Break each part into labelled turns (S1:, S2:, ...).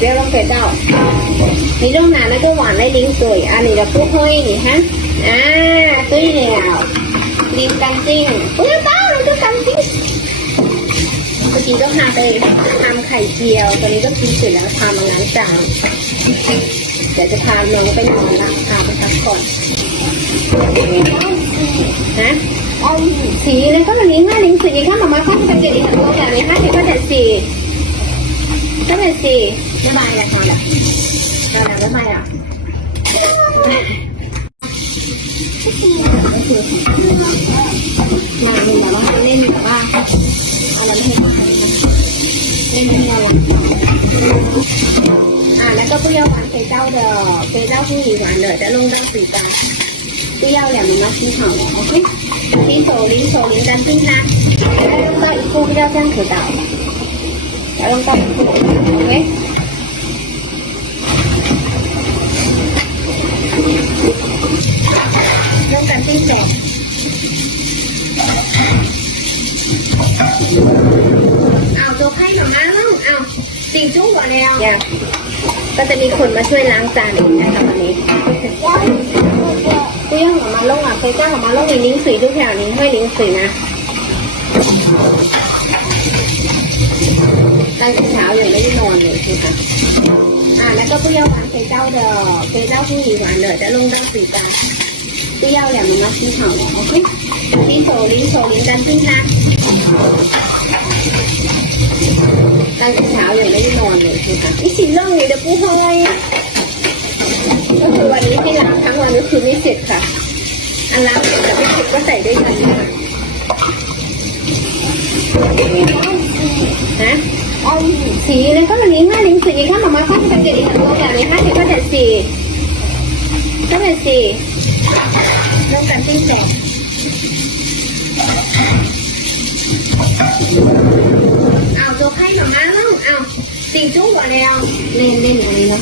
S1: 不要浪费到。你用拿那个碗来淋水啊，你的不会，你看啊，对了，淋干净，不要倒那个干净。เมื่อกี้ก็พาไปทำไข่เจียว ตอนนี้ก็กินเสร็จแล้วพามาล้างจานเดี๋ยวจะพาน้องไปนอนละพาไปพักผ่อนฮะสีเลยก็แบบนี้ง่ายลิงสีข้ามามาข้าจะเกิดอีกตัวแบบนี้ห้าสิบก็เด็ดสี่ก็เด็ดสี่ ไม่บาอะไรทำแบบเราไม่บาอะมาเป็นแบบว่าเล่นแบบว่าเอาเราไม่ให้มาเล่นไม่เราอะแล้วก็เปรี้ยวหวานเคยเจ้าเดอเคยเจ้าผู้หญิงหวานเดอจะลงดังสีกันเปรี้ยวอย่างมีมาที่เขาโอเคลิ้นโซลิ้นโซลิ้นกันขึ้นะแล้วก็อีกคู่เปรี้ยวจ้างคือเต่าแล้วลงต่ออีกคู่โอเคลงกัน ขึ้นแสงเอาตัวไพ่หน่อมาลูกเอาสิ่งจุ้งก่อนแล้วเนี่ยก็จะมีคนมาช่วยล้างจานเองนะคะวันนี้กูยังออกมาลงอะเคยจ้างออกมาลงมีลิงสีทุกแถวนี้ให้ลิงสีนะตั้เช้ายังไม่ได้นอนเลยคือค่ะอ่าแล้วก็เปรี้ยวหวานเคยเจ้าเดอเคยเจ้าผู้หญิงหวานเดอจะลงดังสีกันเปรี้ยวอย่า งมีมาที่เขาโอเคลิ้นโซลิ้นโซลิ้นกันขึ้นะตั้งแต่เช้ายังไม่ได้นอนเลยคือค่ะอีสิเรื่องนี้เดี๋ยวปูเฮยก็คือวันนี้ที่ล้างทั้งวันก็คือไม่เสร็จค่ะ อันล้างเสร็จแต่ไม่เสร็จก็ใส่ด้วยกันค่ะฮะสีเลยก็แบบนี้ง่ายลิงสีข้ามามาข้าจะเกิดอีกตัวแบบนี้ห้าสิบก็เด็ดสีก็เด็ดสี ลงกันขึ้นแสงเอาตัวไพ่หน่อมาลูกเอาสิ่งจุ้งก่อนแล้วเล่นเล่นอย่างนี้นะ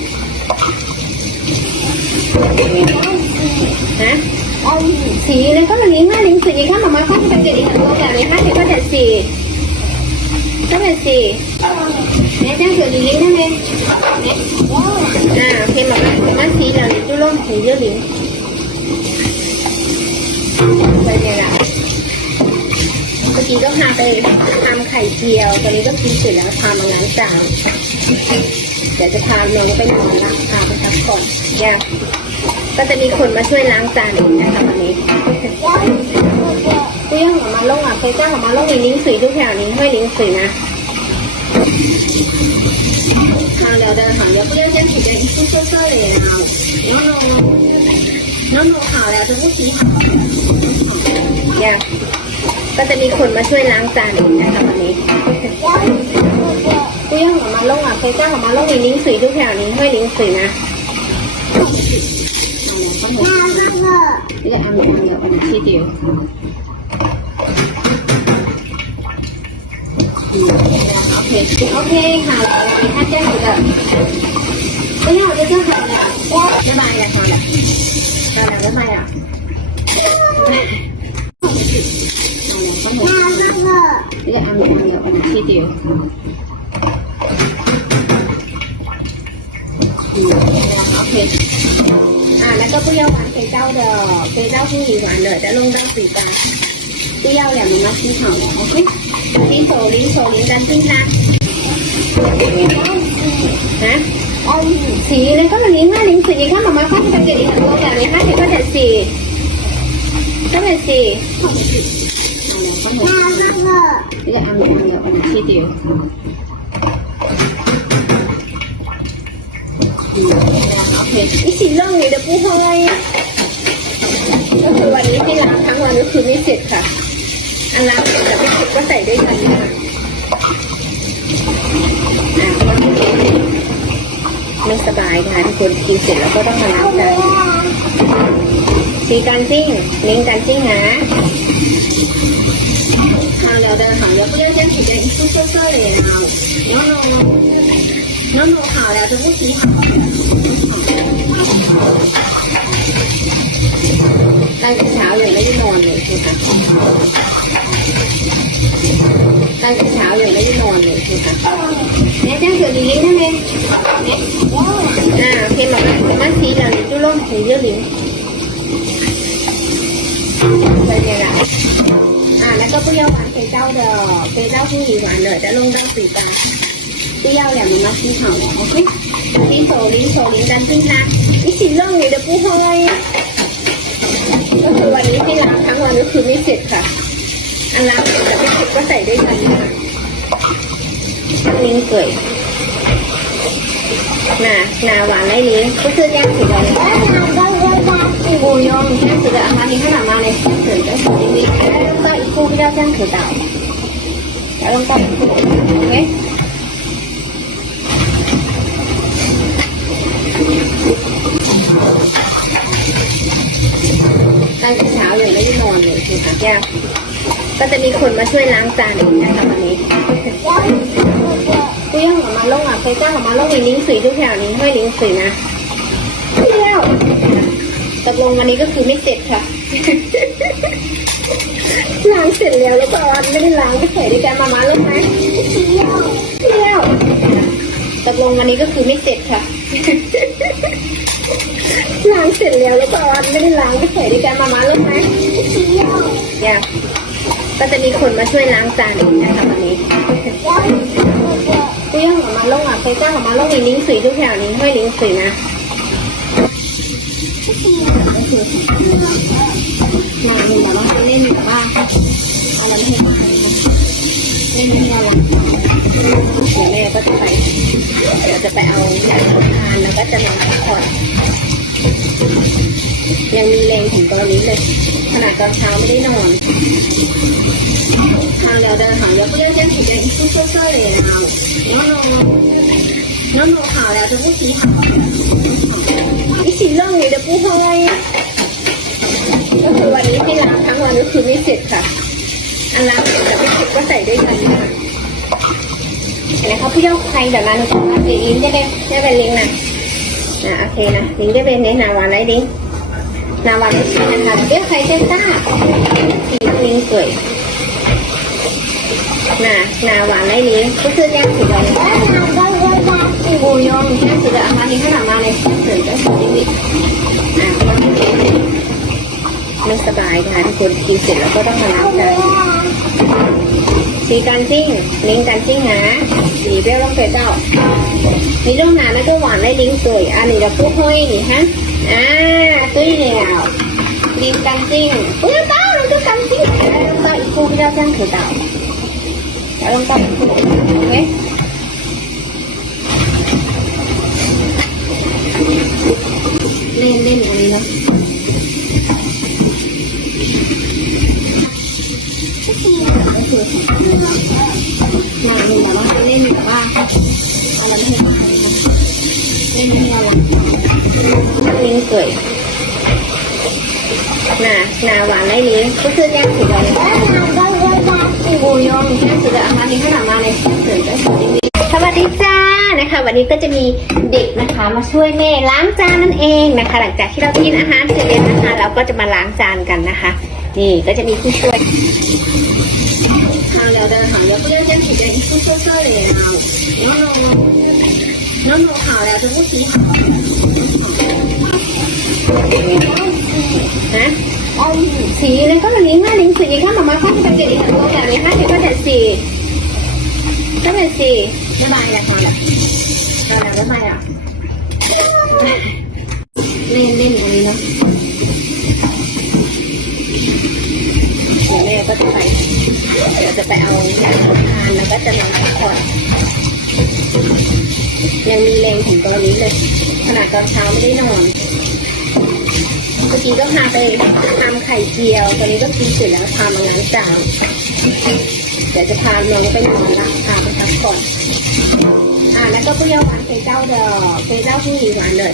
S1: ฮะสีเลยก็แบบนี้ง่ายลิงสีข้ามามาข้าจะเกิดอีกตัวแบบนี้ห้าสิบก็เด็ดสี่ก็เด็ดสี่เนี่ยจ้างเกิดลิงได้ไหมเนี่ยอ่าโอเคมามามาสีเหลืองจุ่มสีเยอะลิงไปเนี่ยละเมื่อกี้ก็พาไปทำไข่เจียว ตอนนี้ก็กินเสร็จแล้วพามาล้างจานเดี๋ยวจะพาน้องไปนอนละพาไปพักผ่อนเนี่ย ก็จะมีคนมาช่วยล้างจานเองนะคะวันนี้เรื่องของมาลงอะเคยจ้างของมาลงมีลิงสีทุกแถวนี้ให้อยลิงสีนะเอาแล้วเดินหางยกเลื่อนเส้นสีเดงขึ้นเชื่อเลยนะน้องโนน้องโนขาวแล้วจะพูดสีขาวเนี่ยก็จะมีคนมาช่วยล้างจานเองนะคะวันนี้เรื่องของมาลงอะเคยจ้างของมาลงมีลิงสีทุกแถวนี้ให้อยลิงสีนะ เรียกอันไหนอันเดียวอันไหนที่เดียวโอเคโอเคค่ะถ้าแจ้งอยู่แบบไม่เอ่าแล้วก็เปรี้ยวหวานเคยเจ้าเดอเคยเจ้าผู้หญิงหวานเดอจะลงดังสีกันเปรี้ยวอย่างมีมาที่เขาโอเคลิ้นโซลิ้นโซลิ้นกันขึ้นนะฮะสีเลยก็แบบนี้ง่ายลิงสีข้ามามาข้าจะเกิดอีกตัวแบบนี้ห้าสิบก็เด็ดสี่ก็เด็ดสี่เรียกอันไหนอันเดียวอันไหนที่เดียว โอเคนี่อีสีล่องนี่เดี๋ยวปูเฮยก็คือวันนี้ที่ล้างทั้งวันก็คือไม่เสร็จค่ะ อันล้างเสร็จแต่ไม่เสร็จก็ใส่ด้วยกันนะคะอะไม่สบายนะคะทุกคนกินเสร็จแล้วก็ต้องมาล้างจานสีการซิ่งลิงก์การซิ่งนะ 하여 내 강력제 생기된 수술서에 나오. 너무, 너무 하려도 무시. Đây cái xào dùng lấy cái nồi vậy thôi cả Đây cái xào dùng lấy cái nồi vậy thôi cả Nè cháu sửa gì thế nè À khi mà bác bác là chú luôn thì dữ liệu Đây nè nào ก็เปรี้ยวหวานเคเจ้าเด้อเคเจ้าที่หวานเลยจะลงดังสีตาเปรี้ยวอย่างมีมาสีหอมโอเคสีโซลิ้นโซลิ้นกันที่นะอีสีล่องนี่เดี๋ยวปูเฮยก็คือวันนี้ที่ล้างทั้งวันก็คือไม่เสร็จค่ะ อันล้างเสร็จแต่ไม่เสร็จก็ใส่ด้วยกันนะคะลิ้นเกยน่ะนาหวานไรลิ้ก็คือแยกสีเลยปูยองแค่สีเลยอามานี่ขนาดมาเลยเสือจะสีนี้แล้วก็อีกคู่ที่เราจ้งคือต่าแล้วก็อีกคู่โอเคตั้งแต่เช้ายังไม่ได้นอนเลยคือค่ะยากก็จะมีคนมาช่วยล้างจานเองนะคะวันนี้กูยังออกมาลงอะเคยจ้างออกมาลงในลิงสีทุกอย่างนี้ห้อยลิงสีนะเที่ยว ตกลงวันนี้ก็คือไม่เสร็จค่ะ ล้างเสร็จแล้วแล้วก็วันไม่ได้ล้างไม่ใส่ด้วยกันมามาลงไหมเที่ยวเที่ยวตกลงวันนี้ก็คือไม่เสร็จค่ะ ล้างเสร็จแล้วแล้วก็วันไม่ได้ล้างไม่ใส่ด้วยกันมามาลงไหมเนี่ยก็จะมีคนมาช่วยล้างจานเองนะคะวันนี้กูยังออกมาลงอะเคยจ้างออกมาลงในลิงก์สีทุกอย่างนี้ห้อยลิงก์สีนะ มันแบบว่าเล่นแบบว่าอาแล้วไม่ให้เล่นไม่าเดี๋ยวแม่ก็จะไปเดี๋ยวจะไปเอายาทานแล้วก็จะนอนพักผ่อนมีแรงถึงตอนนี้เลย ขนาดตอนเช้าไม่ได้นอนทางเราเดินางยกเลื่อนเส้นสีแดงชุ่มๆเลยนะน้องน้น้องน้องาวแล้วจะพูดสีขาว ฉีดเรื่องนี้เดี๋ยวปูให้ก็คือวันนี้ที่ล้างทั้งวันก็คือไม่เสร็จค่ะ อันล้างเสร็จแต่ไม่เสร็จก็ใส่ได้วยกันค่ะอะไรเขาพี่ยอดใครแบบนั้นก็เดี๋ยวลิงได้เป็นได้เป็นลิงนะนะโอเคนะลิงได้เป็นในนาวันไรลิงนาวันไม่ใช่นะคะพี่ยอดใครเจะทราบสีลิงสวยนะนาวันไรลิงก็คือแยกสีดำ guyon sudah amanin kan amanin sudah sedikit ไม่สบายค่ะทุกคนกินเสร็จแล้วก็ต้องมาล้างจานสีการจิ้งลิงการจิ้งนะสีเบลล์ยวองไปเจ้านี่ต้องหนาแล้วก็หวานได้ลิงสวยอันนี้เราพูดเฮ้ยนี่ฮะอ่าตุ้ยเนี่ลิงการจิ้งเออเจ้าเราก็การจิ้งแล้วก็อีกคู่ที่เราจ้าเถอเจ้าแล้วก็อีกคู่ ล่นไม่เอาลิงเกยน่ะนาหวานไรลิงก็คือแยกสีเลยปูยองแค่สีเลยอามานี่ขนาดมาเลยเสือจะสีลิงสวัสดีจ้านะคะ วันนี้ก็จะมีเด็กนะคะมาช่วยแม่ล้างจานนั่นเองนะคะ หลังจากที่เรากินอาหารเสร็จแล้วนะคะ เราก็จะมาล้างจานกันนะคะ นี่ก็จะมีผู้ช่วย 好聊的好，也不要先起来，说说说的呀。然后然后好了，这不挺好ฮะสีเลยก็มันลิงก์มาลิงก์สีข้ามามาข้าจะเป็นลิงก์ตัวอย่างนี้ห้าสิบก็แต่สี่ก็เป็นสี่ไม่บายละคนละอะไรไม่บายอ่ะ เดี๋ยวจะไปเอายาทานแล้วก็จะนอนพักผ่อนยังมีแรงถึงตอนนี้เลย ขนาดตอนเช้าไม่ได้นอนเมื่อกี้ก็พาไปทำไข่เจียว ตอนนี้ก็กินเสร็จแล้วพามาล้างจานเดี๋ยวจะพาน้องไปนอนละพาไปพักผ่อนอ่าแล้วก็เปรี้ยวหวานเคยเจ้าเดอเคยเจ้าที่หวานเลย